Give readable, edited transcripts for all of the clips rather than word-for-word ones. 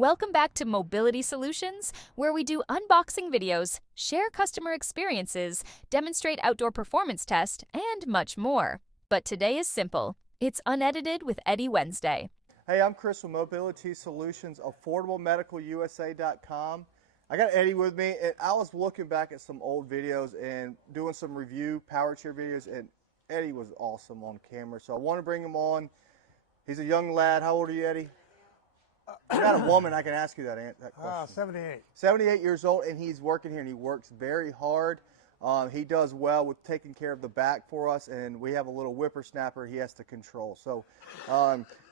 Welcome back to Mobility Solutions, where we do unboxing videos, share customer experiences, demonstrate outdoor performance tests, and much more. But today is simple. It's Unedited with Eddie Wednesday. Hey, I'm Chris with Mobility Solutions, AffordableMedicalUSA.com. I got Eddie with me, and I was looking back at some old videos and doing some review power chair videos, and Eddie was awesome on camera, so I want to bring him on. He's a young lad. How old are you, Eddie? You're not a woman, I can ask you that question. 78. 78 years old, and he's working here, and he works very hard. He does well with taking care of the back for us, and we have a little whippersnapper he has to control. So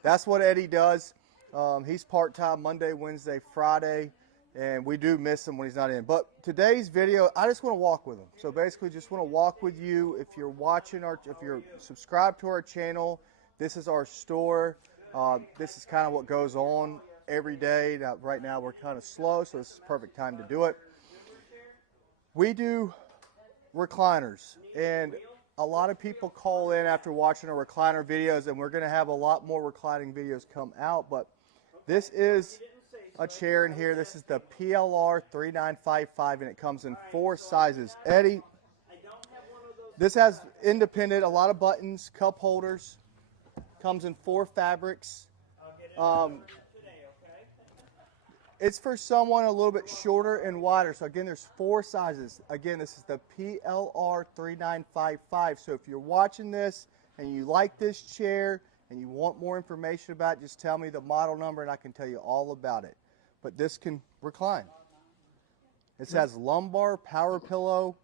that's what Eddie does. He's part-time Monday, Wednesday, Friday, and we do miss him when he's not in. But today's video, I just want to walk with him. So basically, just want to walk with you. If you're watching, if you're subscribed to our channel, this is our store. This is kind of what goes on every day. Now, right now we're kind of slow, so this is the perfect time to do it. We do recliners, and a lot of people call in after watching our recliner videos, and we're going to have a lot more reclining videos come out, but this is a chair in here. This is the PLR 3955, and it comes in 4 sizes. Eddie, this has independent, a lot of buttons, cup holders, comes in 4 fabrics. It's for someone a little bit shorter and wider. So again, there's 4 sizes. Again, this is the PLR 3955. So if you're watching this and you like this chair and you want more information about it, just tell me the model number and I can tell you all about it. But this can recline. It has lumbar, power pillow,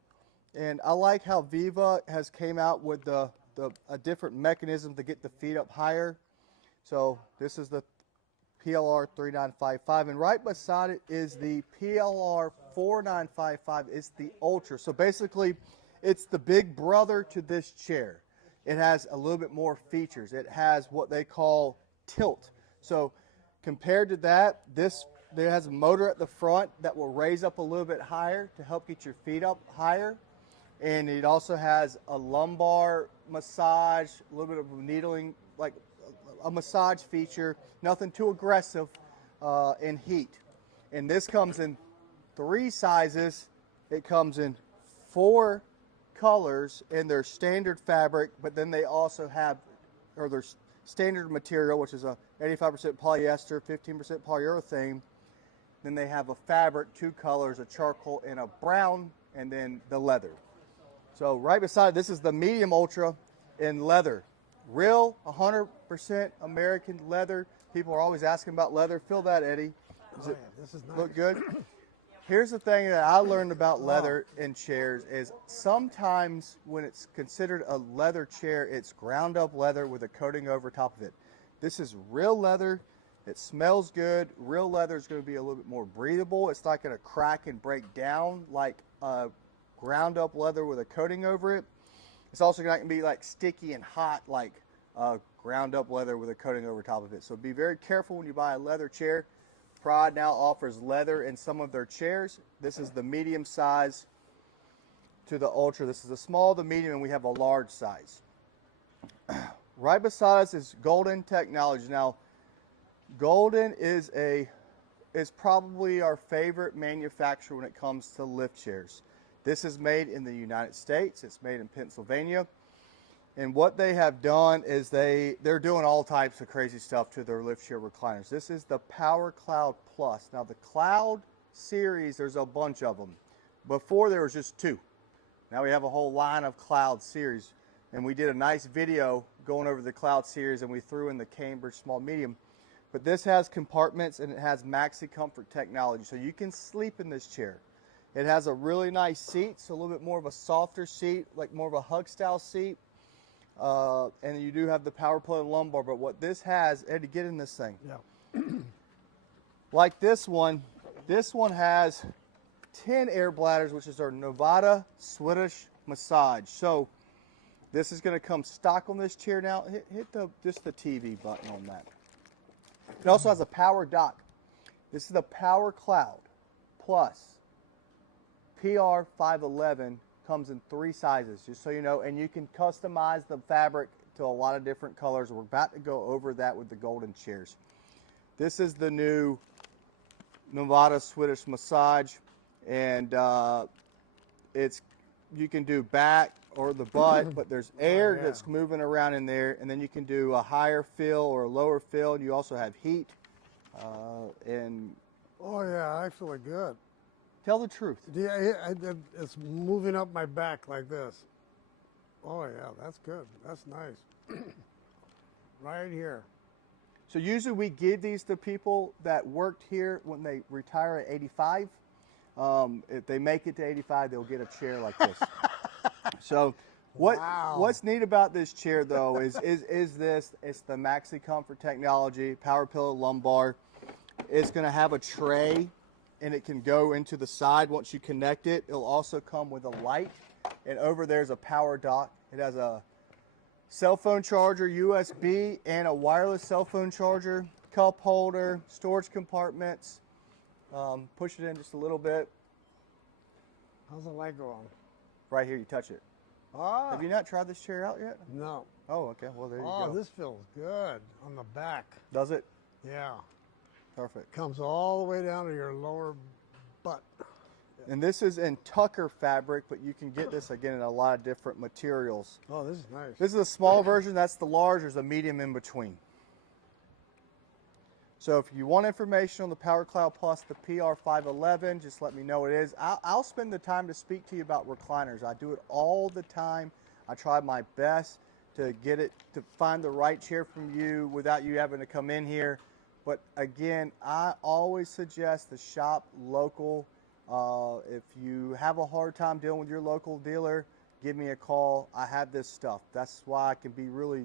and I like how Viva has came out with a different mechanism to get the feet up higher. So this is the PLR 3955, and right beside it is the PLR 4955. It's the Ultra. So basically, it's the big brother to this chair. It has a little bit more features. It has what they call tilt. So compared to that, there has a motor at the front that will raise up a little bit higher to help get your feet up higher. And it also has a lumbar massage, a little bit of needling, like a massage feature, nothing too aggressive in heat. And this comes in 3 sizes. It comes in 4 colors in their standard fabric, but then they also have, or their standard material, which is a 85% polyester, 15% polyurethane. Then they have a fabric, 2 colors, a charcoal and a brown, and then the leather. So right beside this is the medium ultra in leather. Real 100% American leather. People are always asking about leather. Feel that, Eddie. This is nice. Look good? Here's the thing that I learned about leather in chairs is sometimes when it's considered a leather chair, it's ground up leather with a coating over top of it. This is real leather. It smells good. Real leather is going to be a little bit more breathable. It's not going to crack and break down like ground up leather with a coating over it. It's also not going to be like sticky and hot like ground up leather with a coating over top of it. So be very careful when you buy a leather chair. Pride now offers leather in some of their chairs. This is the medium size to the Ultra. This is the small, the medium, and we have a large size. Right beside us is Golden Technology. Now, Golden is probably our favorite manufacturer when it comes to lift chairs. This is made in the United States. It's made in Pennsylvania. And what they have done is they're doing all types of crazy stuff to their lift chair recliners. This is the Power Cloud Plus. Now the Cloud series, there's a bunch of them. Before there was just 2. Now we have a whole line of Cloud series. And we did a nice video going over the Cloud series, and we threw in the Cambridge small medium. But this has compartments, and it has Maxi Comfort technology. So you can sleep in this chair. It has a really nice seat, so a little bit more of a softer seat, like more of a hug style seat. And you do have the power pillow and lumbar, but what this has, Eddie, get in this thing. Yeah. Like this one has 10 air bladders, which is our Nevada Swedish massage. So this is going to come stock on this chair now. Hit just the TV button on that. It also has a power dock. This is the Power Cloud Plus. PR 511 comes in 3 sizes, just so you know, and you can customize the fabric to a lot of different colors. We're about to go over that with the Golden chairs. This is the new Nevada Swedish massage, and you can do back or the butt, but there's air that's moving around in there, and then you can do a higher fill or a lower fill. You also have heat, and Oh yeah, I feel good. tell the truth. Yeah, it's moving up my back like this. Oh yeah, that's good. That's nice. Right here. So usually we give these to people that worked here when they retire at 85. If they make it to 85, they'll get a chair like this. So what's neat about this chair though is this. It's the Maxi Comfort technology, power pillow lumbar. It's going to have a tray, and it can go into the side once you connect it. It'll also come with a light, and over there's a power dock. It has a cell phone charger, USB, and a wireless cell phone charger, cup holder, storage compartments. Push it in just a little bit. How's the light go on? Right here, you touch it. Ah. Have you not tried this chair out yet? No. Oh, okay. Well, there you Oh, go. this feels good on the back. Does it? Yeah. Perfect. Comes all the way down to your lower butt. And this is in Tucker fabric, but you can get this again in a lot of different materials. Oh, this is nice. This is a small version. That's the large. There's a medium in between. So if you want information on the Power Cloud Plus, the PR511, just let me know what it is. I'll spend the time to speak to you about recliners. I do it all the time. I try my best to get it, to find the right chair from you without you having to come in here. But again, I always suggest to shop local. If you have a hard time dealing with your local dealer, give me a call. I have this stuff. That's why I can be really,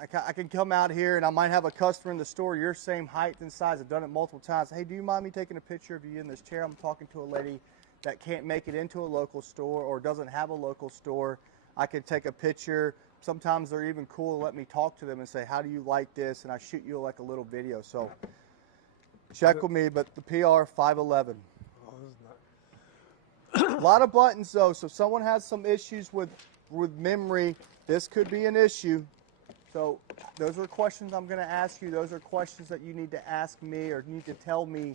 I can come out here and I might have a customer in the store your same height and size. I've done it multiple times. Hey, do you mind me taking a picture of you in this chair? I'm talking to a lady that can't make it into a local store or doesn't have a local store. I can take a picture. Sometimes they're even cool to let me talk to them and say, how do you like this? And I shoot you like a little video. So check with me, but the PR511. Oh, this is nice. A lot of buttons though, so if someone has some issues with memory, this could be an issue. So those are questions I'm going to ask you. Those are questions that you need to ask me or need to tell me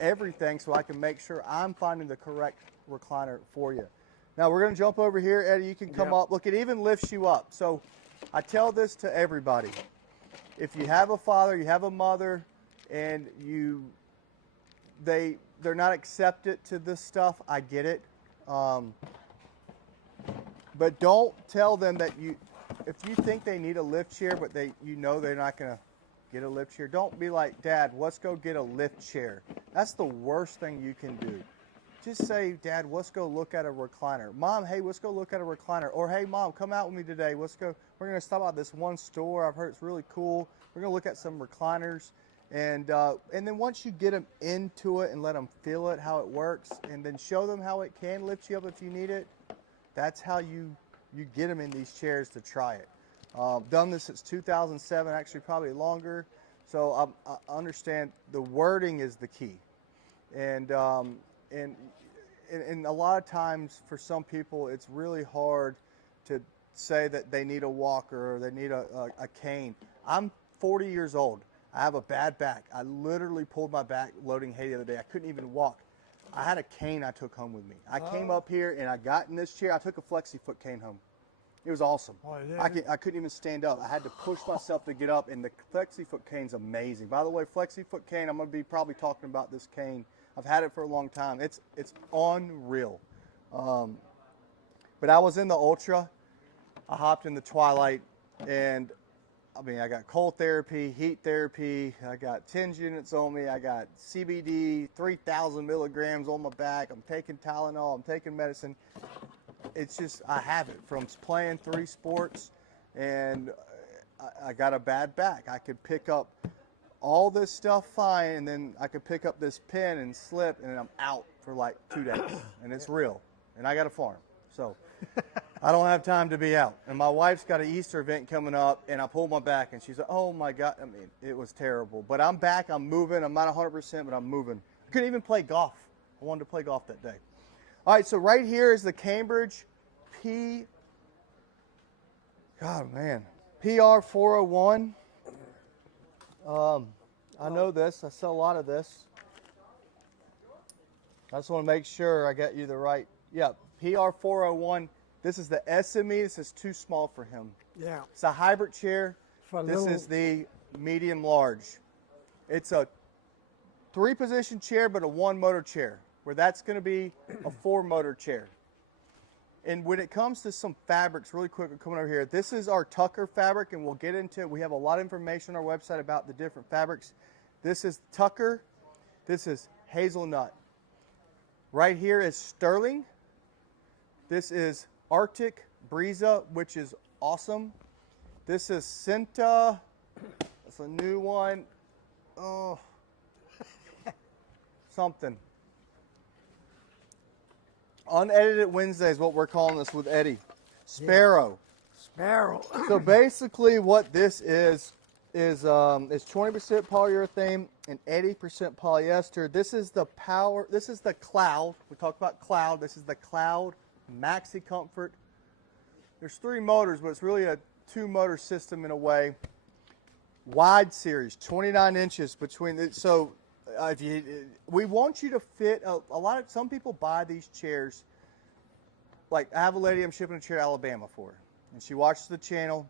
everything so I can make sure I'm finding the correct recliner for you. Now we're going to jump over here. Eddie, you can come up. Look, it even lifts you up. So I tell this to everybody. If you have a father, you have a mother, and they're not accepted to this stuff, I get it. But don't tell them that if you think they need a lift chair, but you know they're not going to get a lift chair, don't be like, Dad, let's go get a lift chair. That's the worst thing you can do. Just say, Dad, let's go look at a recliner. Mom, hey, let's go look at a recliner. Or, hey, Mom, come out with me today. Let's go. We're going to stop at this one store. I've heard it's really cool. We're going to look at some recliners. And then once you get them into it and let them feel it, how it works, and then show them how it can lift you up if you need it, that's how you get them in these chairs to try it. Done this since 2007, actually probably longer. So I understand the wording is the key. And a lot of times for some people, it's really hard to say that they need a walker or they need a cane. I'm 40 years old. I have a bad back. I literally pulled my back loading hay the other day. I couldn't even walk. I had a cane I took home with me. I came up here and I got in this chair. I took a FlexiFoot cane home. It was awesome. Oh, I couldn't even stand up. I had to push myself to get up, and the FlexiFoot cane's amazing. By the way, FlexiFoot cane, I'm going to be probably talking about this cane. I've had it for a long time. It's unreal. But I was in the Ultra. I hopped in the Twilight, and I mean, I got cold therapy, heat therapy. I got TENS units on me. I got CBD, 3,000 milligrams on my back. I'm taking Tylenol. I'm taking medicine. It's just, I have it from playing 3 sports, and I got a bad back. I could pick up all this stuff fine, and then I could pick up this pen and slip, and I'm out for like 2 days, and it's real. And I got a farm, so I don't have time to be out. And my wife's got an Easter event coming up, and I pulled my back, and she's like, oh my God. I mean, it was terrible. But I'm back, I'm moving. I'm not 100%, but I'm moving. I couldn't even play golf. I wanted to play golf that day. All right, so right here is the Cambridge PR401. I know this. I sell a lot of this. I just want to make sure I got you the right. Yeah, PR401. This is the SME. This is too small for him. Yeah. It's a hybrid chair. For This little- is the medium large. It's a 3-position chair, but a 1-motor chair, where that's going to be a 4-motor chair. And when it comes to some fabrics, really quick, we're coming over here. This is our Tucker fabric, and we'll get into it. We have a lot of information on our website about the different fabrics. This is Tucker. This is hazelnut. Right here is sterling. This is Arctic Breeza, which is awesome. This is Cinta. That's a new one. Oh, something. Unedited Wednesday is what we're calling this with Eddie. Sparrow. Sparrow. So basically what this is 20% polyurethane and 80% polyester. This is the power, this is the Cloud. We talked about Cloud. This is the Cloud Maxi Comfort. There's 3 motors, but it's really a 2-motor system in a way. Wide series, 29 inches between the, so we want you to fit some people buy these chairs. Like I have a lady I'm shipping a chair to Alabama for, and she watches the channel,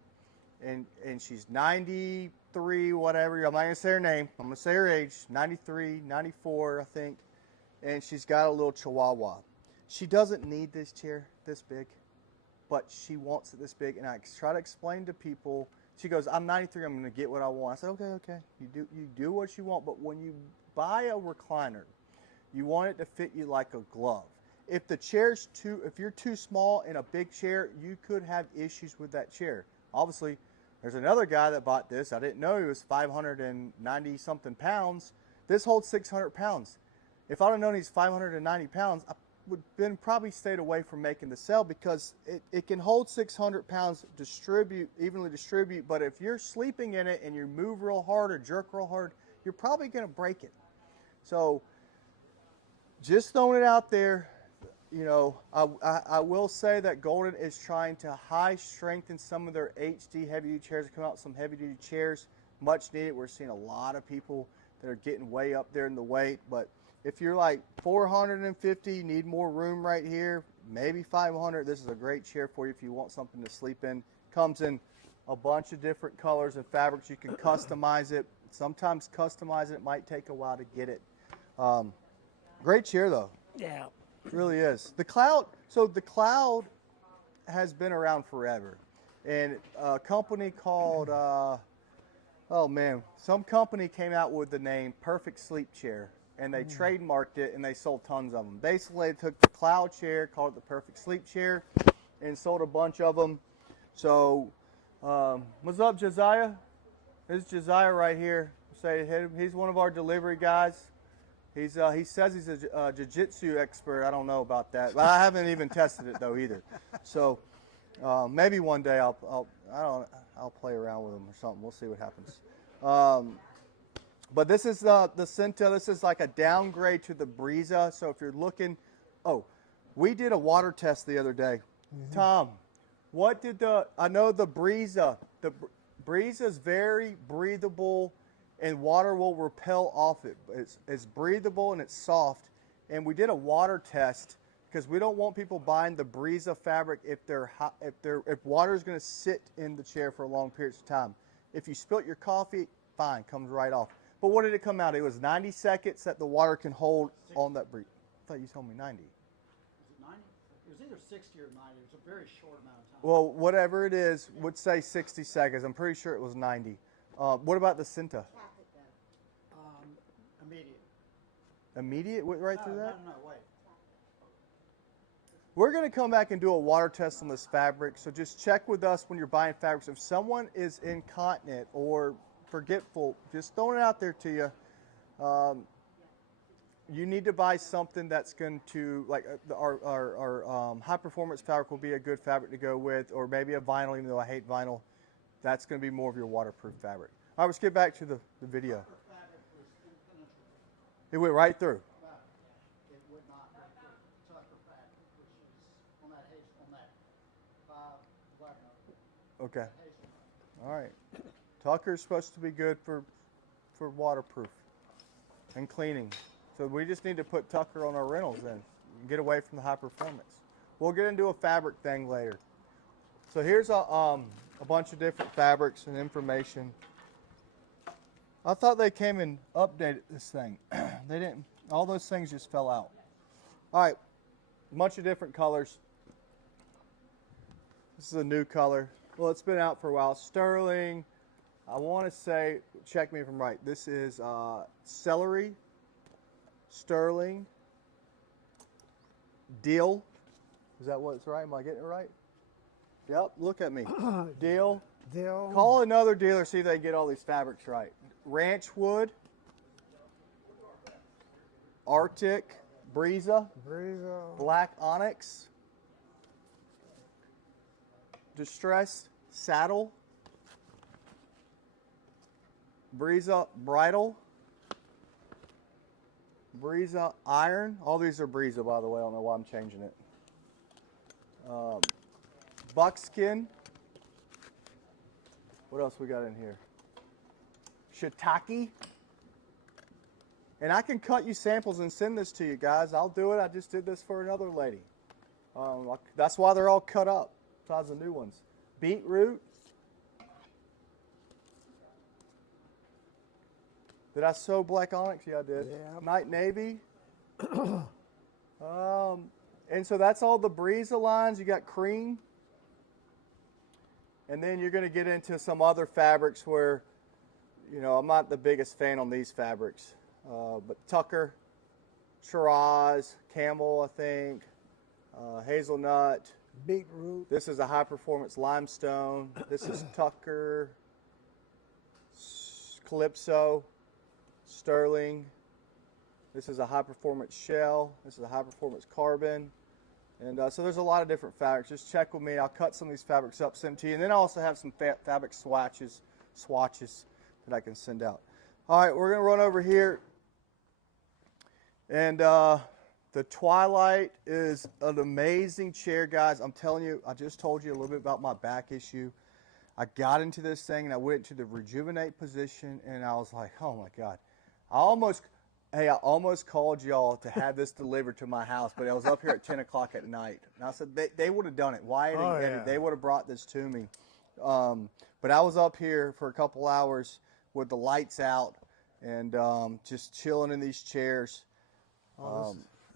and she's 93, whatever. I'm not gonna say her name. I'm gonna say her age, 93, 94, I think, and she's got a little Chihuahua. She doesn't need this chair this big, but she wants it this big, and I try to explain to people. She goes, I'm 93, I'm gonna get what I want. I said, okay, you do what you want, but when you buy a recliner, you want it to fit you like a glove. If the chair's if you're too small in a big chair, you could have issues with that chair. Obviously, there's another guy that bought this. I didn't know he was 590 something pounds. This holds 600 pounds. If I'd have known he's 590 pounds, I would been probably stayed away from making the sale, because it can hold 600 pounds, evenly distribute, but if you're sleeping in it and you move real hard or jerk real hard, you're probably going to break it. So just throwing it out there. You know, I will say that Golden is trying to high strengthen some of their HD heavy-duty chairs. Come out with some heavy-duty chairs, much needed. We're seeing a lot of people that are getting way up there in the weight. But if you're like 450, need more room right here, maybe 500, this is a great chair for you if you want something to sleep in. Comes in a bunch of different colors and fabrics. You can customize it. Sometimes customizing it might take a while to get it. Great chair though. Yeah. It really is. The Cloud, so the Cloud has been around forever. And a company called, some company came out with the name Perfect Sleep Chair, and they trademarked it, and they sold tons of them. Basically, they took the Cloud chair, called it the Perfect Sleep Chair, and sold a bunch of them. So, what's up, Josiah? This is Josiah right here. He's one of our delivery guys. He says he's a jiu-jitsu expert. I don't know about that, but I haven't even tested it though either. So maybe one day I'll play around with him or something. We'll see what happens. But this is the Cinta. This is like a downgrade to the Breeza. So if you're looking, we did a water test the other day. Tom, I know the Breeza. The Breeza is very breathable, and water will repel off it. It's breathable and it's soft. And we did a water test because we don't want people buying the Breeza fabric if water is going to sit in the chair for long periods of time. If you spilt your coffee, fine, comes right off. But what did it come out? It was 90 seconds that the water can hold on that Breeza. I thought you told me 90. Was it 90? It was either 60 or 90. It was a very short amount of time. Well, whatever it is, would say 60 seconds. I'm pretty sure it was 90. What about the Cinta? Immediate. Immediate? Right through that? No, wait. We're going to come back and do a water test on this fabric, so just check with us when you're buying fabrics. If someone is incontinent or forgetful, just throwing it out there to you, you need to buy something that's going to, like our high-performance fabric will be a good fabric to go with, or maybe a vinyl, even though I hate vinyl. That's going to be more of your waterproof fabric. All right, let's get back to the video. It went right through. It would not go through. Tucker fabric, which is on that hazelnut, 511. Okay. All right. Tucker's supposed to be good for waterproof and cleaning. So we just need to put Tucker on our rentals then. Get away from the high performance. We'll get into a fabric thing later. So here's a bunch of different fabrics and information. I thought they came and updated this thing. They didn't. All those things just fell out. All right, a bunch of different colors. This is a new color. Well, it's been out for a while. Sterling, I want to say, check me if I'm right. This is celery, sterling, deal. Is that what's right? Am I getting it right? Yep, look at me. Deal. Deal. Call another dealer, see if they get all these fabrics right. Ranch wood, Arctic, Breeza, black onyx, distressed saddle, Breeza bridle, Breeza iron. All these are Breeza, by the way. I don't know why I'm changing it. Buckskin. What else we got in here? Shiitake. And I can cut you samples and send this to you guys. I'll do it. I just did this for another lady. That's why they're all cut up, besides the new ones. Beetroot. Did I sew black onyx? Yeah, I did. Yeah. Night navy. And so that's all the Breeza lines. You got cream. And then you're going to get into some other fabrics where, you know, I'm not the biggest fan on these fabrics. But Tucker, Shiraz, Camel, I think, hazelnut. Beetroot. This is a high performance limestone. This is Tucker, Calypso, Sterling. This is a high performance shell. This is a high performance carbon. And so there's a lot of different fabrics. Just check with me. I'll cut some of these fabrics up, send to you. And then I also have some fabric swatches that I can send out. All right, we're going to run over here. And the Twilight is an amazing chair, guys. I'm telling you, I just told you a little bit about my back issue. I got into this thing and I went to the rejuvenate position and I was like, oh my God. I almost called y'all to have this delivered to my house, but I was up here at 10 o'clock at night. And I said, they would have done it. Wyatt and Eddie, yeah. they would have brought this to me. But I was up here for a couple hours with the lights out and just chilling in these chairs.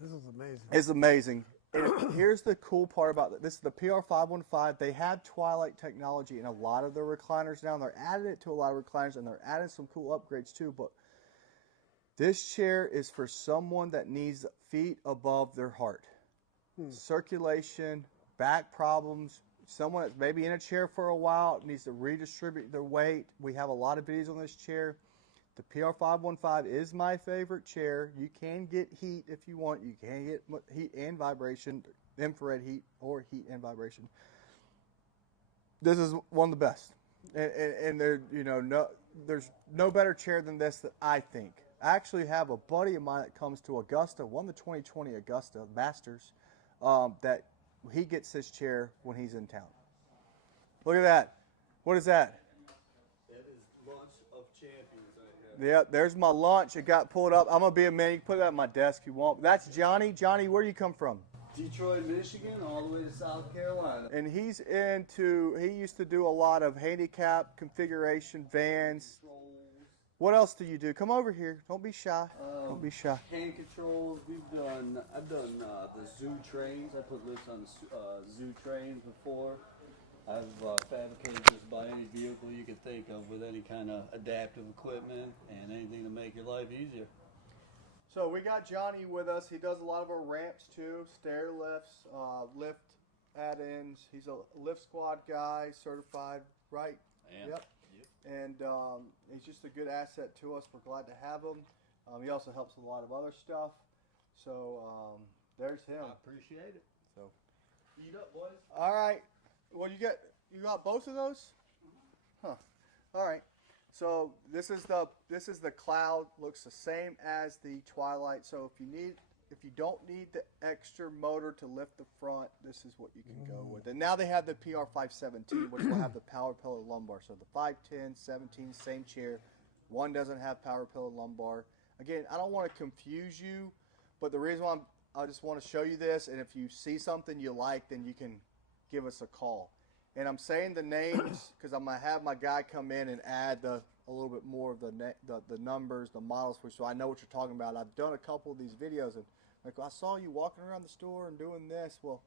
This is amazing. It's amazing. And here's the cool part about it. This is the PR515. They have Twilight technology in a lot of their recliners now. And they're adding it to a lot of recliners, and they're adding some cool upgrades too. But this chair is for someone that needs feet above their heart. Circulation, back problems, someone that's maybe in a chair for a while, needs to redistribute their weight. We have a lot of videos on this chair. The PR515 is my favorite chair. You can get heat if you want. You can get heat and vibration, infrared heat or heat and vibration. This is one of the best. And there, you know, there's no better chair than this that I think. I actually have a buddy of mine that comes to Augusta, won the 2020 Augusta Masters, that he gets this chair when he's in town. Look at that. What is that? That is lunch of champions right here. Yeah, there's my lunch. It got pulled up. I'm going to be a minute. You can put that on my desk if you want. That's Johnny. Johnny, where do you come from? Detroit, Michigan, all the way to South Carolina. And he used to do a lot of handicap configuration, vans. What else do you do? Come over here. Don't be shy. Don't be shy. Hand controls. I've done the zoo trains. I put lifts on the zoo trains before. I've fabricated just about any vehicle you can think of with any kind of adaptive equipment and anything to make your life easier. So we got Johnny with us. He does a lot of our ramps too, stair lifts, lift add-ins. He's a lift squad guy, certified, right? Yep. And he's just a good asset to us. We're glad to have him. He also helps with a lot of other stuff. So there's him. I appreciate it. So Eat up, boys. all right. Well, you got both of those? Huh. All right. So this is the Cloud. Looks the same as the Twilight. So if you don't need the extra motor to lift the front, this is what you can go with. And now they have the PR517, which will have the power pillar lumbar. So the 510, 17, same chair. One doesn't have power pillar lumbar. Again, I don't want to confuse you, but the reason why I just want to show you this, and if you see something you like, then you can give us a call. And I'm saying the names because I'm going to have my guy come in and add a little bit more of the numbers, the models, so I know what you're talking about. I've done a couple of these videos, and like, I saw you walking around the store and doing this. Well,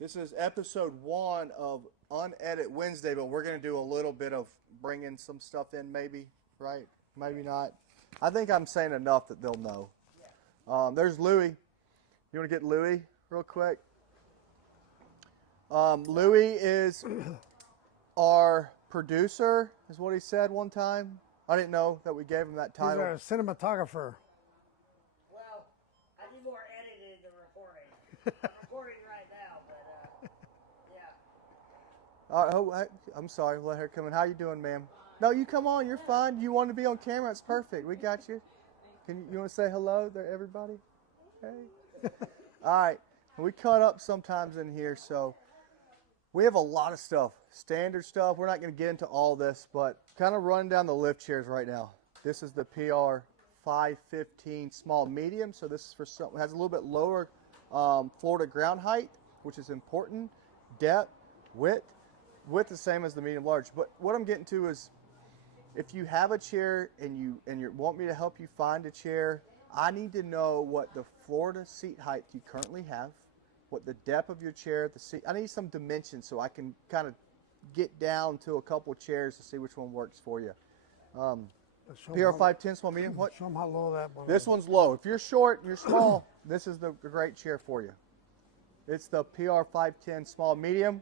this is episode 1 of Unedited Wednesday, but we're going to do a little bit of bringing some stuff in, maybe, right? Maybe not. I think I'm saying enough that they'll know. There's Louie. You want to get Louie real quick? Louie is our producer, is what he said one time. I didn't know that we gave him that He's title. our cinematographer. Well, I do more editing than recording. I'm recording right now, but yeah. I'm sorry. Let her come in. How you doing, ma'am? No, you come on. You're fine. You want to be on camera? It's perfect. We got you. You want to say hello to everybody? Hey. All right. We cut up sometimes in here, so we have a lot of stuff, standard stuff. We're not going to get into all this, but kind of running down the lift chairs right now. This is the PR 515 small medium, so this is for some, has a little bit lower floor to ground height, which is important. Depth, width the same as the medium large. But what I'm getting to is, if you have a chair and you want me to help you find a chair, I need to know what the floor to seat height you currently have, what the depth of your chair, the seat. I need some dimensions so I can kind of get down to a couple chairs to see which one works for you. PR 510 small medium. What? Show them how low that one This is. one's low. If you're short and you're small, this is the great chair for you. It's the PR 510 small medium,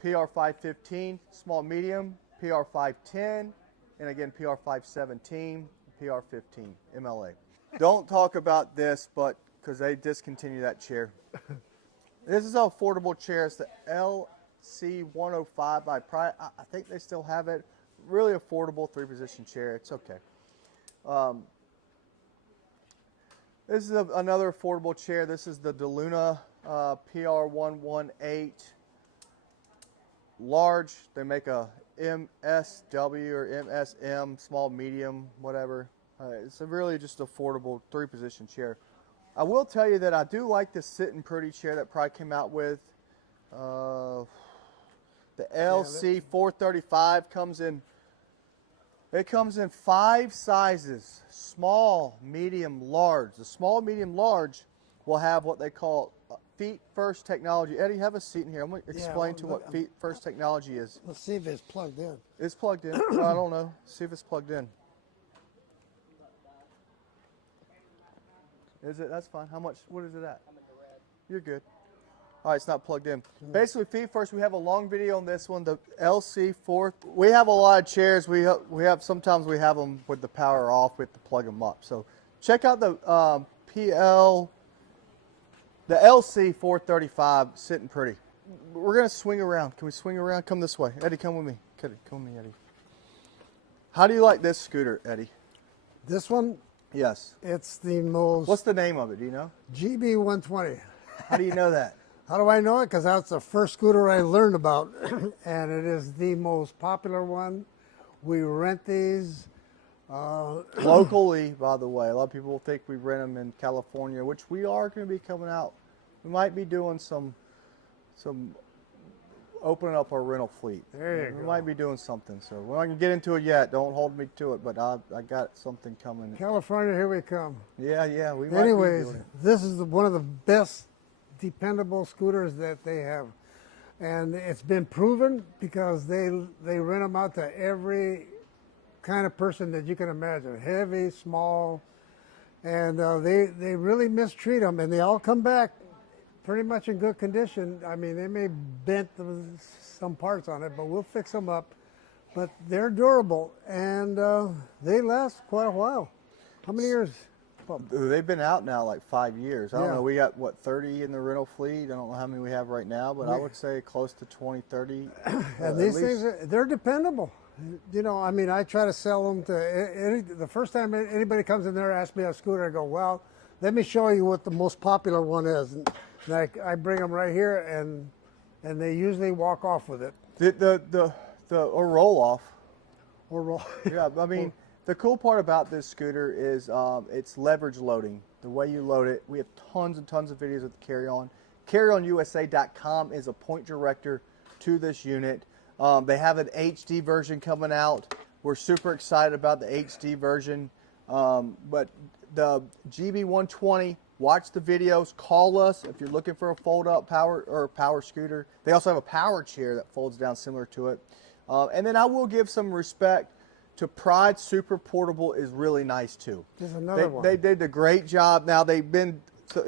PR 515 small medium, PR 510, and again PR 517, PR 15 MLA. Don't talk about this, but because they discontinued that chair. This is an affordable chair. It's the LC105 by Pride. I think they still have it. Really affordable 3-position chair. It's okay. This is another affordable chair. This is the DeLuna PR118 large. They make a MSW or MSM, small, medium, whatever. It's a really just affordable 3-position chair. I will tell you that I do like this sitting pretty chair that Pride came out with. The LC 435 comes in. It comes in 5 sizes: small, medium, large. The small, medium, large will have what they call feet first technology. Eddie, have a seat in here. I'm going to explain what feet first technology is. Let's see if it's plugged in. It's plugged in. Well, I don't know. See if it's plugged in. Is it? That's fine. How much? What is it at? I'm at the red. You're good. All right, it's not plugged in. Basically, feet first. We have a long video on this one. The LC4. We have a lot of chairs. We have sometimes we have them with the power off. We have to plug them up. So check out the the LC435 sitting pretty. We're gonna swing around. Can we swing around? Come this way, Eddie. Come with me. Come with me, Eddie. How do you like this scooter, Eddie? This one, Yes. it's the most What's the name of it? Do you know? GB120. How do you know that? How do I know it? Because that's the first scooter I learned about, and it is the most popular one. We rent these. Locally, by the way, a lot of people think we rent them in California, which we are going to be coming out. We might be doing some opening up our rental fleet. There you We go. might be doing something. So we're not going to get into it yet. Don't hold me to it, but I got something coming. California, here we come. Yeah, we might be Anyways, doing it. this is one of the best dependable scooters that they have. And it's been proven because they rent them out to every kind of person that you can imagine, heavy, small, and they really mistreat them, and they all come back pretty much in good condition. I mean, they may bent some parts on it, but we'll fix them up. But they're durable, and they last quite a while. How many years? They've been out now like 5 years. I don't Yeah. know. We got, 30 in the rental fleet? I don't know how many we have right now, but I would say close to 20, 30. And these things, they're dependable. You know, I mean, I try to sell them to the first time anybody comes in there and asks me a scooter, I go, well, let me show you what the most popular one is. And I bring them right here, and they usually walk off with it. Or roll off. Or roll. Yeah, I mean, The cool part about this scooter is it's leverage loading. The way you load it, we have tons and tons of videos with the carry-on. CarryOnUSA.com is a point director to this unit. They have an HD version coming out. We're super excited about the HD version. But the GB120, watch the videos, call us if you're looking for a fold-up power scooter. They also have a power chair that folds down similar to it. And then I will give some respect to Pride Super Portable is really nice too. There's another one. They did a great job. Now so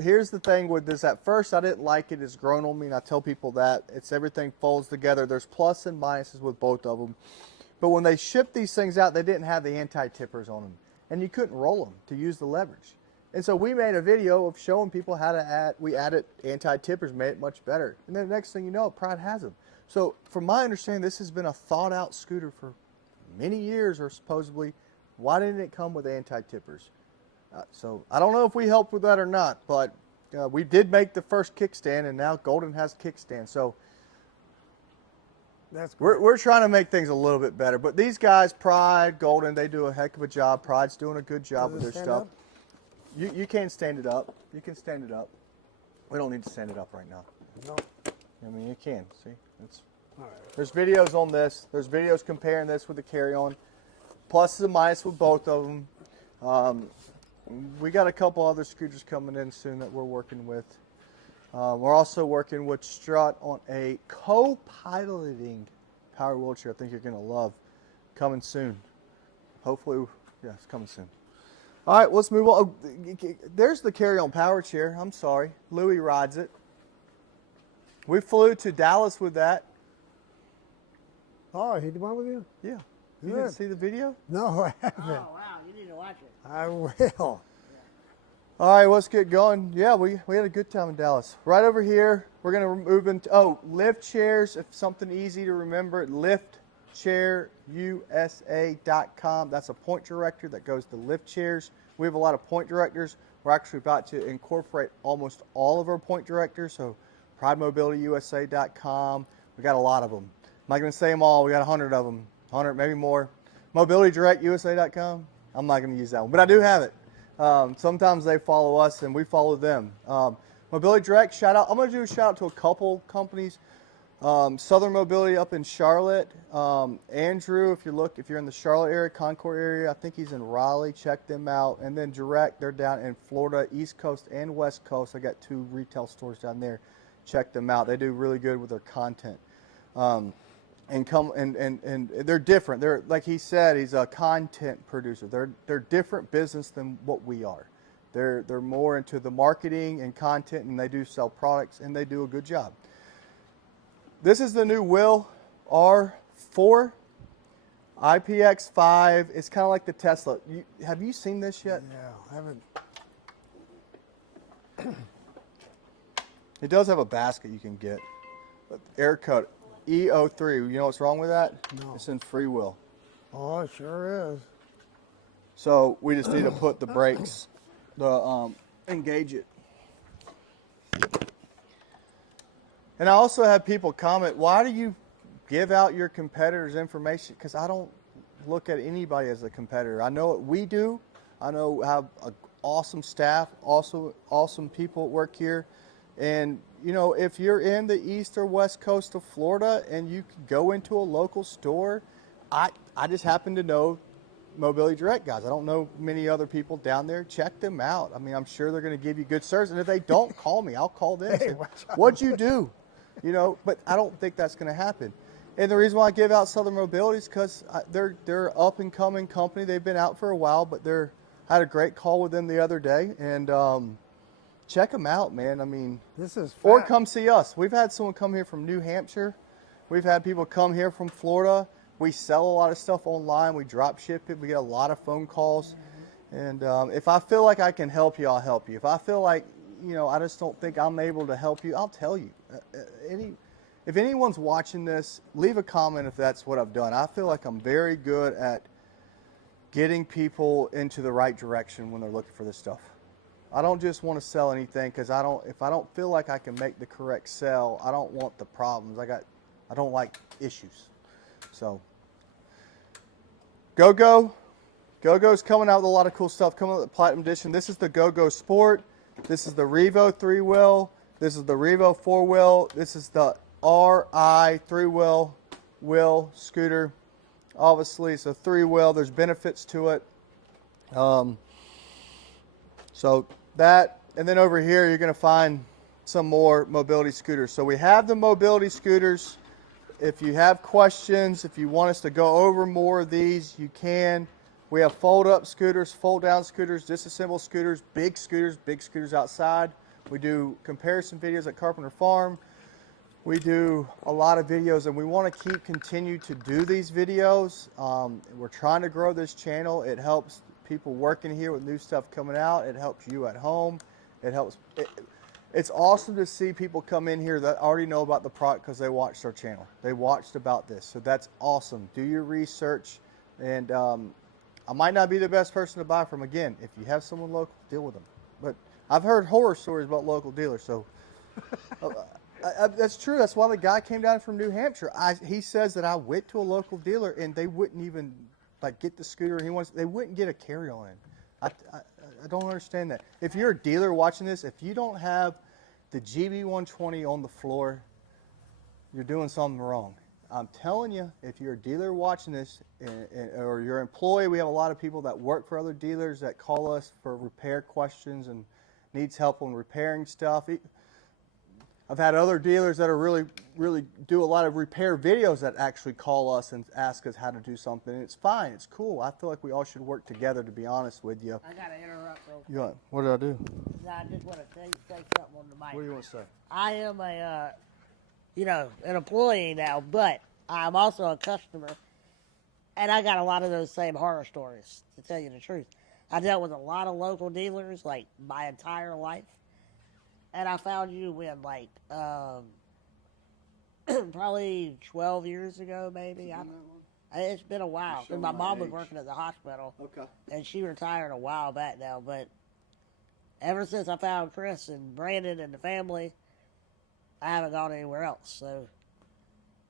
here's the thing with this. At first I didn't like it. It's grown on me, and I tell people that. It's everything folds together. There's plus and minuses with both of them. But when they shipped these things out, they didn't have the anti-tippers on them. And you couldn't roll them to use the leverage. And so we made a video of showing people how to we added anti-tippers, made it much better. And then the next thing you know, Pride has them. So from my understanding, this has been a thought out scooter for many years, or supposedly. Why didn't it come with anti-tippers? So I don't know if we helped with that or not, but we did make the first kickstand, and now Golden has kickstand. So we're trying to make things a little bit better. But these guys, Pride, Golden, they do a heck of a job. Pride's doing a good job with their stuff. You can't stand it up. You can stand it up. We don't need to stand it up right now. No. I mean, you can. See? All right. There's videos on this. There's videos comparing this with the carry-on. Pluses and minuses with both of them. We got a couple other scooters coming in soon that we're working with. We're also working with Strut on a co-piloting power wheelchair I think you're going to love. Coming soon. Hopefully, yeah, it's coming soon. All right, let's move on. Oh, there's the carry-on power chair. I'm sorry. Louie rides it. We flew to Dallas with that. Oh, he went with you? Yeah. You Good. didn't see the video? No, I haven't. Oh, wow, you need to watch it. I will. All right, let's get going. Yeah, we had a good time in Dallas. Right over here, we're going to move into, lift chairs. If something easy to remember, liftchairusa.com. That's a point director that goes to lift chairs. We have a lot of point directors. We're actually about to incorporate almost all of our point directors. So PrideMobilityUSA.com. We got a lot of them. I'm not going to say them all. We got 100 of them, 100, maybe more. MobilityDirectUSA.com. I'm not going to use that one, but I do have it. Sometimes they follow us and we follow them. Mobility Direct, shout out. I'm going to do a shout out to a couple companies. Southern Mobility up in Charlotte. Andrew, if you're in the Charlotte area, Concord area, I think he's in Raleigh. Check them out. And then Direct, they're down in Florida, East Coast and West Coast. I got 2 retail stores down there. Check them out. They do really good with their content. And they're different. They're, like he said, he's a content producer. They're different business than what we are. They're more into the marketing and content, and they do sell products, and they do a good job. This is the new Will R4 IPX5. It's kind of like the Tesla. Have you seen this yet? Yeah, I haven't. It does have a basket you can get. Air cut. E03. You know what's wrong with that? No. It's in free will. Oh, it sure is. So we just need to put the brakes, engage it. And I also have people comment, why do you give out your competitors' information? Because I don't look at anybody as a competitor. I know what we do. I know how an awesome staff, also awesome people work here. And, you know, if you're in the east or west coast of Florida and you can go into a local store, I just happen to know Mobility Direct guys. I don't know many other people down there. Check them out. I mean, I'm sure they're going to give you good service. And if they don't, call me. I'll call them. Hey, what'd you do? You know, but I don't think that's going to happen. And the reason why I give out Southern Mobility is because they're up and coming company. They've been out for a while, but I had a great call with them the other day. And, check them out, man. I mean, this is fat. Or come see us. We've had someone come here from New Hampshire. We've had people come here from Florida. We sell a lot of stuff online. We drop ship it. We get a lot of phone calls. And if I feel like I can help you, I'll help you. If I feel like, you know, I just don't think I'm able to help you, I'll tell you. If anyone's watching this, leave a comment if that's what I've done. I feel like I'm very good at getting people into the right direction when they're looking for this stuff. I don't just want to sell anything because if I don't feel like I can make the correct sell, I don't want the problems. I don't like issues. So go. Go-Go's coming out with a lot of cool stuff. Coming out with the Platinum Edition. This is the Go-Go Sport. This is the Revo 3-wheel. This is the Revo 4-wheel. This is the RI 3-wheel scooter. Obviously, it's a 3-wheel. There's benefits to it. So that, and then over here, you're going to find some more mobility scooters. So we have the mobility scooters. If you have questions, if you want us to go over more of these, you can. We have fold-up scooters, fold-down scooters, disassembled scooters, big scooters outside. We do comparison videos at Carpenter Farm. We do a lot of videos, and we want to continue to do these videos. We're trying to grow this channel. It helps people working here with new stuff coming out. It helps you at home. It helps. It's awesome to see people come in here that already know about the product because they watched our channel. They watched about this, so that's awesome. Do your research, and I might not be the best person to buy from. Again, if you have someone local, deal with them. But I've heard horror stories about local dealers, so that's true. That's why the guy came down from New Hampshire. He says that I went to a local dealer and they wouldn't even get the scooter. And they wouldn't get a carry-on. I don't understand that. If you're a dealer watching this, if you don't have the GB120 on the floor, you're doing something wrong. I'm telling you, if you're a dealer watching this, or you're an employee, we have a lot of people that work for other dealers that call us for repair questions and needs help on repairing stuff. I've had other dealers that are really do a lot of repair videos that actually call us and ask us how to do something. And it's fine. It's cool. I feel like we all should work together, to be honest with you. I gotta interrupt real quick. What did I do? I just want to say something on the mic. What do you want to say? I am an employee now, but I'm also a customer, and I got a lot of those same horror stories, to tell you the truth. I dealt with a lot of local dealers, my entire life, and I found you when, probably 12 years ago, maybe. It's been a while, because my mom was working at the hospital, and she retired a while back now, but ever since I found Chris and Brandon and the family, I haven't gone anywhere else. So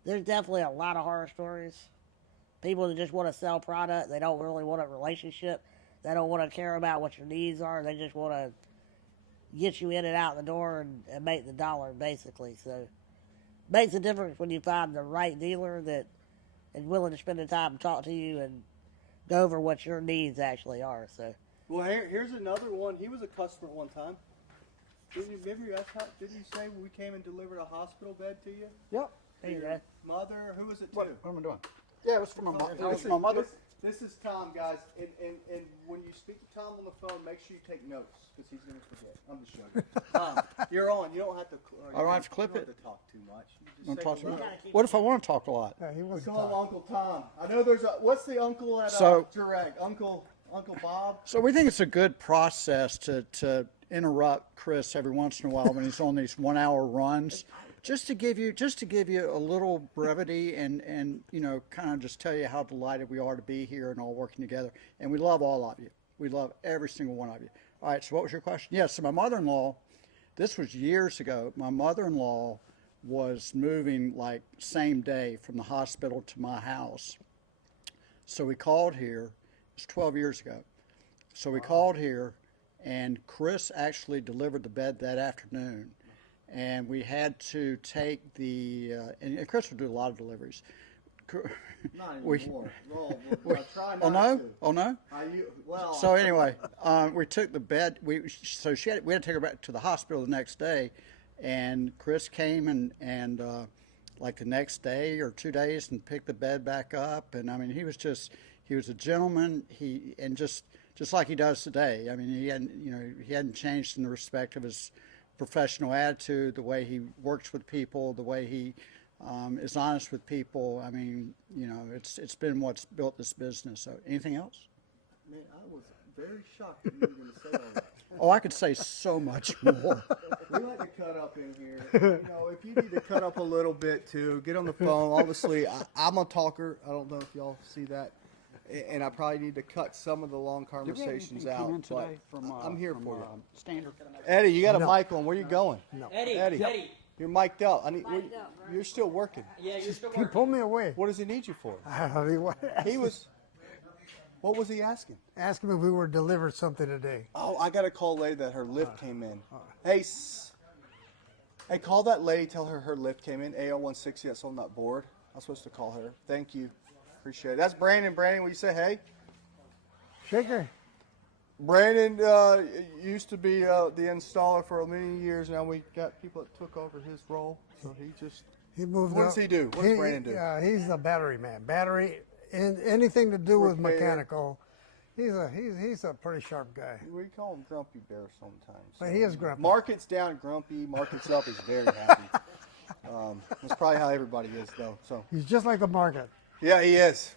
there's definitely a lot of horror stories. People that just want to sell product. They don't really want a relationship. They don't want to care about what your needs are. They just want to get you in and out the door and make the dollar, basically. So it makes a difference when you find the right dealer that is willing to spend the time to talk to you and go over what your needs actually are. So. Well, here's another one. He was a customer at one time. Didn't you say we came and delivered a hospital bed to you? Yep. There you go. Mother, who was it to? What am I doing? Yeah, it was for my mother. This is Tom, guys. And when you speak to Tom on the phone, make sure you take notes because he's going to forget. I'm just joking. Tom, you're on. You don't have to. I don't have to clip you it. don't have to talk too much. You Want just to talk say to me? hello. What if I want to talk a lot? We call him Uncle Tom. I know there's what's the uncle at Direct? Uncle Bob? So we think it's a good process to interrupt Chris every once in a while when he's on these 1 hour runs, just to give you a little brevity and kind of just tell you how delighted we are to be here and all working together. And we love all of you. We love every single one of you. All right. So what was your question? Yes. So my mother-in-law, this was years ago. My mother-in-law was moving same day from the hospital to my house. So we called here. It's 12 years ago. So we called here. And Chris actually delivered the bed that afternoon. And we had to take and Chris would do a lot of deliveries. Not anymore. I try not to. Oh, no? So anyway, we took the bed. We had to take her back to the hospital the next day. And Chris came and the next day or 2 days and picked the bed back up. And I mean, he was a gentleman. Just like he does today. I mean, he hadn't changed in the respect of his professional attitude, the way he works with people, the way he is honest with people. I mean, it's been what's built this business. So, anything else? Man, I was very shocked that you were going to say all that. Oh, I could say so much more. We like to cut up in here. If you need to cut up a little bit too, get on the phone. Obviously, I'm a talker. I don't know if y'all see that. And I probably need to cut some of the long conversations out. I'm here for you. Standard. Eddie, you got a mic on. Where you going? No. Eddie. You're mic'd up. You're still working. Yeah, you're still He pulled me away. What does he need you for? I don't know what. He was. What was he asking? Ask him if we were delivered something today. Oh, I got a call lady that her lift came in. Hey, hey, call that lady. Tell her her lift came in. AL160. That's on that board. I'm supposed to call her. Thank you. Appreciate it. That's Brandon. Brandon, will you say hey? Shake her. Brandon used to be the installer for many years. Now we got people that took over his role. So He moved what up. does he do? What does Brandon do? He's the battery man. Battery and anything to do with Repair. mechanical. He's a pretty sharp guy. We call him Grumpy Bear sometimes. But he is grumpy. Market's down, grumpy. Market's up, he's very happy. That's probably how everybody is, though. So He's just like the market. yeah, he is.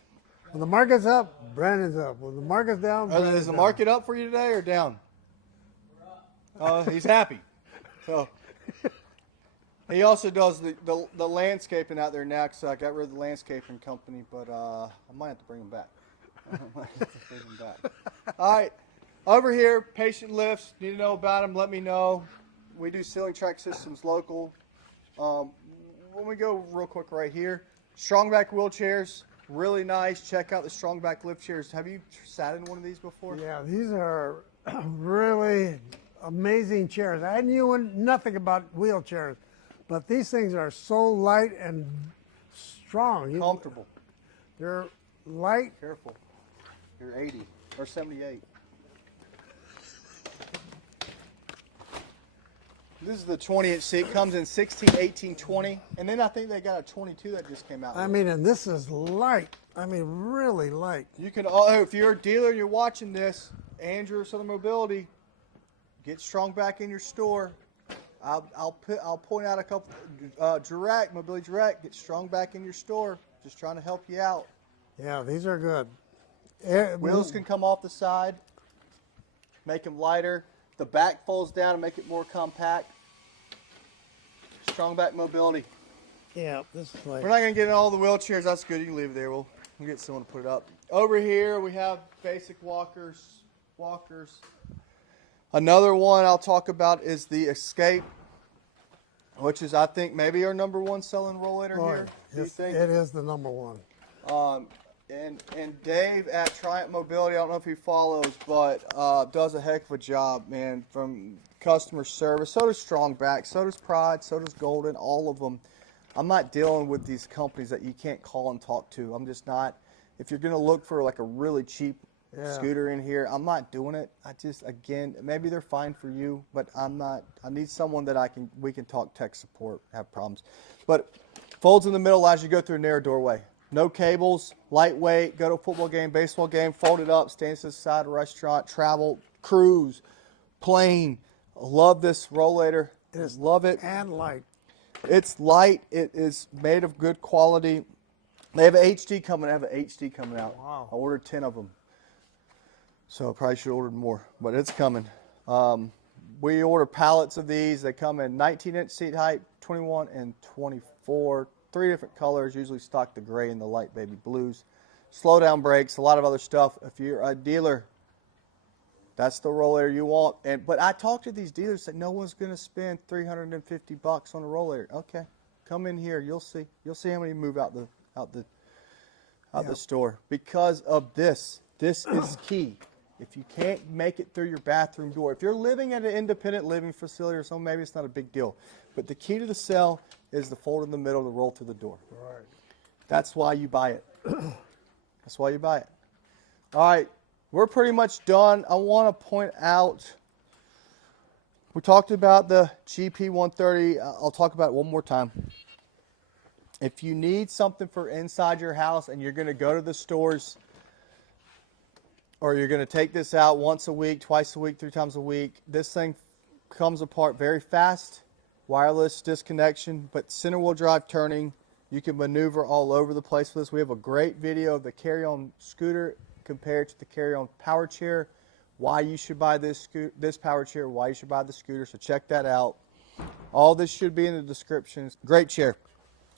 When the market's up, Brandon's up. When the market's down, Brandon's Is the down. market up for you today or down? He's happy. So he also does the landscaping out there now. Because I got rid of the landscaping company, but I might have to bring him back. All right, over here, patient lifts. Need to know about them? Let me know. We do ceiling track systems local. When we go real quick right here, strong back wheelchairs, really nice. Check out the strong back lift chairs. Have you sat in one of these before? Yeah, these are really amazing chairs. I knew nothing about wheelchairs, but these things are so light and strong. Comfortable. They're light. Careful. You're 80 or 78. This is the 20-inch seat. Comes in 16, 18, 20. And then I think they got a 22 that just came out. I mean, and this is light. I mean, really light. You can, if you're a dealer and you're watching this, Andrew or Southern Mobility, get strong back in your store. I'll point out a couple. Direct, Mobility Direct, get strong back in your store. Just trying to help you out. Yeah, these are good. Wheels can come off the side, make them lighter. The back folds down and make it more compact. Strong back mobility. Yeah, this is like. We're not going to get in all the wheelchairs. That's good. You can leave it there. We'll get someone to put it up. Over here, we have basic walkers. Another one I'll talk about is the Escape, which is, I think, maybe our #1 selling rollator here. Do you think? It is the #1. And Dave at Triumph Mobility, I don't know if he follows, but does a heck of a job, man, from customer service. So does Strongback, so does Pride, so does Golden, all of them. I'm not dealing with these companies that you can't call and talk to. I'm just not. If you're going to look for like a really cheap scooter in here, I'm not doing it. I just, again, maybe they're fine for you, but I'm not. I need someone that we can talk tech support, have problems. But folds in the middle allows you to go through a narrow doorway. No cables, lightweight, go to a football game, baseball game, fold it up, stand to the side, restaurant, travel, cruise, plane. Love this rollator. Love it. And light. It's light. It is made of good quality. They have an HD coming. I have an HD coming out. Wow. I ordered 10 of them. So I probably should have ordered more, but it's coming. We order pallets of these. They come in 19-inch seat height, 21 and 24. 3 different colors, usually stock the gray and the light baby blues. Slow down brakes, a lot of other stuff. If you're a dealer, that's the rollator you want. But I talk to these dealers that no one's going to spend $350 on a rollator. Okay, come in here, you'll see. You'll see how many move out the store because of this. This is key. If you can't make it through your bathroom door, if you're living at an independent living facility or something, maybe it's not a big deal. But the key to the cell is the fold in the middle to roll through the door. Right. That's why you buy it. That's why you buy it. All right, we're pretty much done. I want to point out, we talked about the GP130. I'll talk about it one more time. If you need something for inside your house and you're going to go to the stores, or you're going to take this out once a week, twice a week, 3 times a week, this thing comes apart very fast. Wireless disconnection, but center wheel drive turning. You can maneuver all over the place with this. We have a great video of the carry-on scooter compared to the carry-on power chair. Why you should buy this power chair, why you should buy the scooter. So check that out. All this should be in the description. Great chair.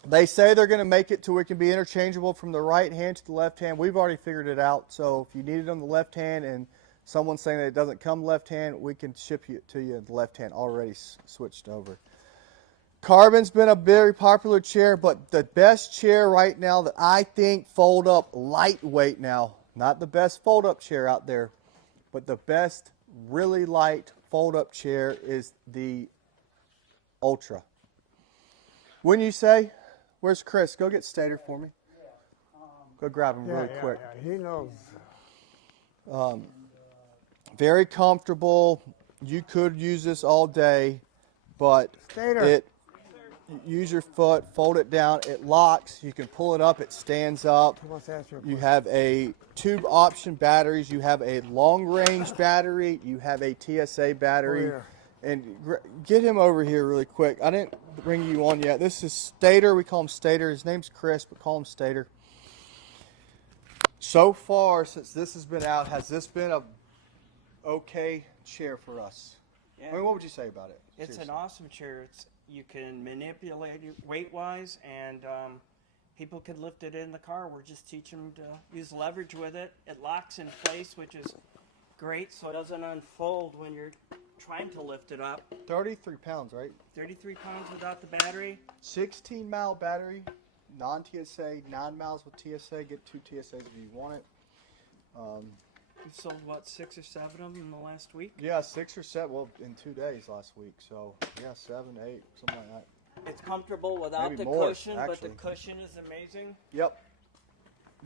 They say they're going to make it to where it can be interchangeable from the right hand to the left hand. We've already figured it out. So if you need it on the left hand and someone's saying that it doesn't come left hand, we can ship it to you in the left hand, already switched over. Carbon's been a very popular chair, but the best chair right now that I think fold up lightweight now, Not the best fold-up chair out there, but the best really light fold-up chair is the Ultra. Wouldn't you say? Where's Chris? Go get Stater for me. Go grab him really quick. Yeah, he knows. Very comfortable. You could use this all day, but Stater. Use your foot, fold it down, it locks, you can pull it up, it stands up. He wants to ask you a You question. have a tube option batteries, you have a long range battery, you have a TSA battery. Oh, And get him over here really quick. I didn't bring you on yet. This is Stater, we call him Stater. His name's Chris, but call him Stater. So far, since this has been out, has this been a okay chair for us? Yeah. I mean, what would you say about it? It's Seriously. an awesome chair. You can manipulate it weight-wise, and people could lift it in the car. We're just teaching them to use leverage with it. It locks in place, which is great, so it doesn't unfold when you're trying to lift it up. 33 pounds, right? 33 pounds without the battery. 16-mile battery, non-TSA, 9 miles with TSA. Get 2 TSAs if you want it. We've sold, what, 6 or 7 of them in the last week? Yeah, 6 or 7. Well, in 2 days last week. So, yeah, 7, 8, something like that. It's comfortable without Maybe the more, cushion, but actually. the cushion is amazing. Yep.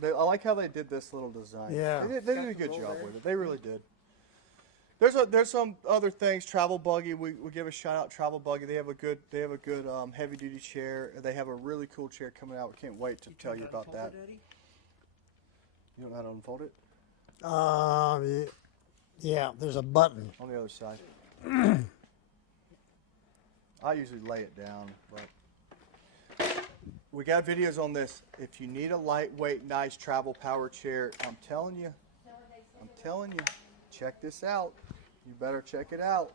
I like how they did this little design. Yeah. They did a good job with it. They really did. There's some other things. Travel Buggy. We give a shout out. Travel Buggy. They have a good heavy duty chair. They have a really cool chair coming out. We can't wait to tell you about that. You don't know how to unfold it? Yeah, there's a button. On the other side. I usually lay it down, but we got videos on this. If you need a lightweight, nice travel power chair, I'm telling you, check this out. You better check it out.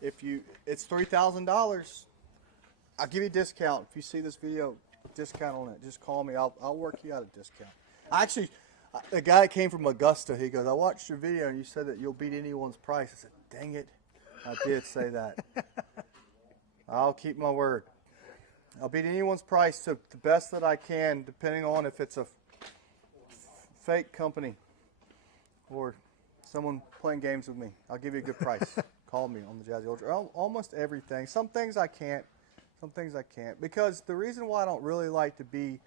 It's $3,000. I'll give you a discount. If you see this video, discount on it. Just call me. I'll work you out a discount. Actually, the guy that came from Augusta, he goes, I watched your video and you said that you'll beat anyone's price. I said, dang it. I did say that. I'll keep my word. I'll beat anyone's price to the best that I can, depending on if it's a fake company or someone playing games with me. I'll give you a good price. Call me on the Jazzy Ultra. Almost everything. Some things I can't. Some things I can't. Because the reason why I don't really like to be,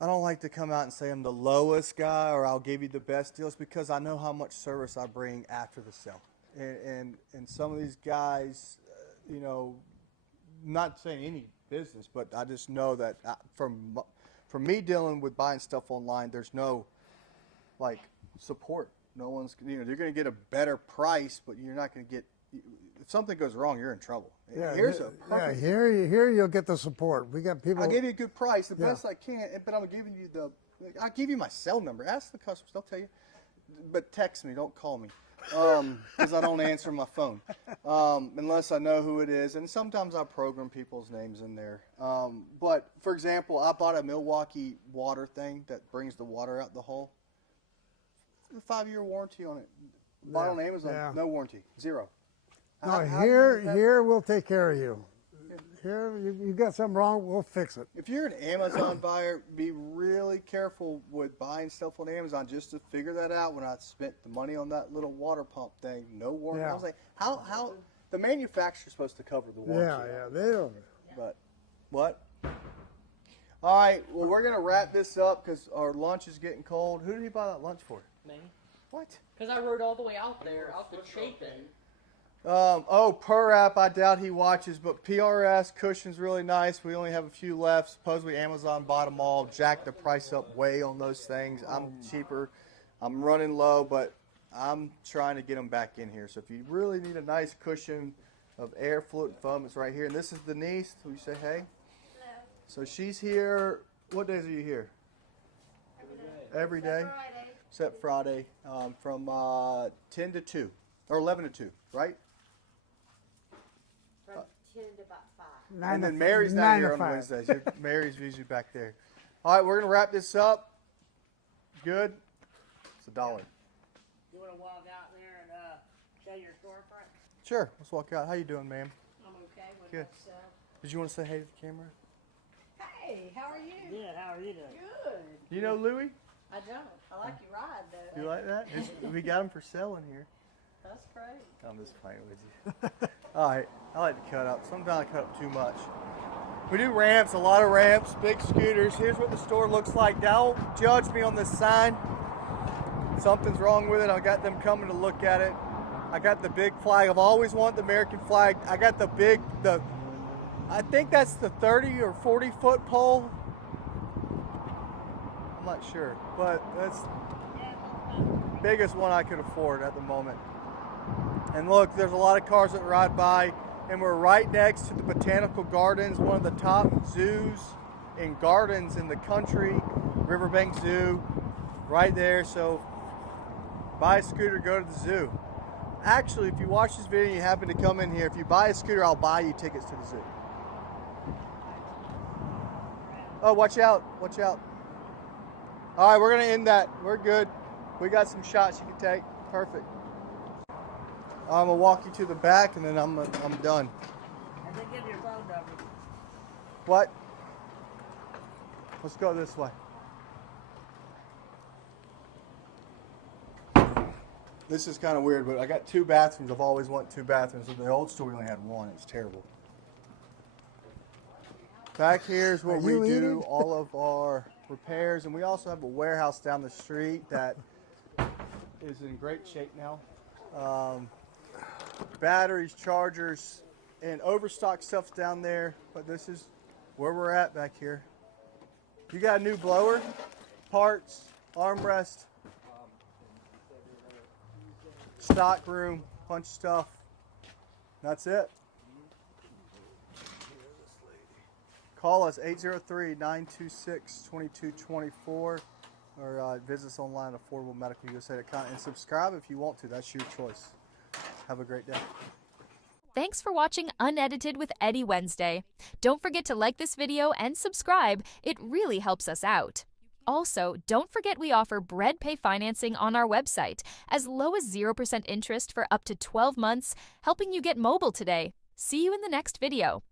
I don't like to come out and say I'm the lowest guy or I'll give you the best deals, because I know how much service I bring after the sale. And some of these guys, you know, not saying any business, but I just know that from me dealing with buying stuff online, there's no like support. No one's, you know, you're going to get a better price, but you're not going to get, if something goes wrong, you're in trouble. Yeah, Perfect. here you'll get the support. We got people. I'll give you a good price, the best I can, but I'm giving you I'll give you my cell number. Ask the customers, they'll tell you. But text me, don't call me, because I don't answer my phone unless I know who it is. And sometimes I program people's names in there. But for example, I bought a Milwaukee water thing that brings the water out the hole. A 5-year warranty on it. Bought on Amazon, no warranty, 0. No, here we'll take care of you. Here, you got something wrong, we'll fix it. If you're an Amazon buyer, be really careful with buying stuff on Amazon, just to figure that out. When I spent the money on that little water pump thing, no warranty. I was like, how the manufacturer's supposed to cover the warranty? Yeah, they don't. But what? All right, well, we're gonna wrap this up because our lunch is getting cold. Who did he buy that lunch for? Me. What? Because I rode all the way out there, out the Chapin. Per app, I doubt he watches, but PRS cushion's really nice. We only have a few left. Supposedly Amazon bought them all, jacked the price up way on those things. I'm cheaper. I'm running low, but I'm trying to get them back in here. So if you really need a nice cushion of air, fluid, and foam, it's right here. And this is Denise. Will you say hey? Hello. So she's here. What days are you here? Every day. Friday. Except Friday, from 10 to 2, or 11 to 2, right? From 10 to about 5. And then Mary's not here on Wednesdays. Mary's usually back there. All right, we're going to wrap this up. Good? It's $1. You want to walk out there and show your storefront? Sure, let's walk out. How you doing, ma'am? I'm okay with Good. myself. Did you want to say hey to the camera? Hey, how are you? Good, how are you doing? Good. You know Louie? I don't. I like your ride though. You like that? We got them for sale in here. That's great. I'm just playing with you. All right, I like to cut up. Sometimes I cut up too much. We do ramps, a lot of ramps, big scooters. Here's what the store looks like. Don't judge me on this sign. Something's wrong with it. I got them coming to look at it. I got the big flag. I've always wanted the American flag. I got I think that's the 30 or 40 foot pole. I'm not sure, but that's the biggest one I could afford at the moment. And look, there's a lot of cars that ride by, and we're right next to the Botanical Gardens, one of the top zoos and gardens in the country, Riverbank Zoo, right there. So buy a scooter, go to the zoo. Actually, if you watch this video and you happen to come in here, if you buy a scooter, I'll buy you tickets to the zoo. Oh, watch out, watch out. All right, we're gonna end that. We're good. We got some shots you can take. Perfect. I'm gonna walk you to the back and then I'm done. And then give your phone number. What? Let's go this way. This is kind of weird, but I got 2 bathrooms. I've always wanted 2 bathrooms. In the old store, we only had 1. It's terrible. Back here is where we do all of our repairs, and we also have a warehouse down the street that is in great shape now. Batteries, chargers, and overstock stuff's down there, but this is where we're at back here. You got a new blower, parts, armrest, stock room, bunch of stuff. That's it. Call us 803-926-2224 or visit us online at AffordableMedicalUSA.com and subscribe if you want to. That's your choice. Have a great day. Thanks for watching Unedited with Eddie Wednesday. Don't forget to like this video and subscribe. It really helps us out. Also, don't forget we offer bread pay financing on our website, as low as 0% interest for up to 12 months, helping you get mobile today. See you in the next video.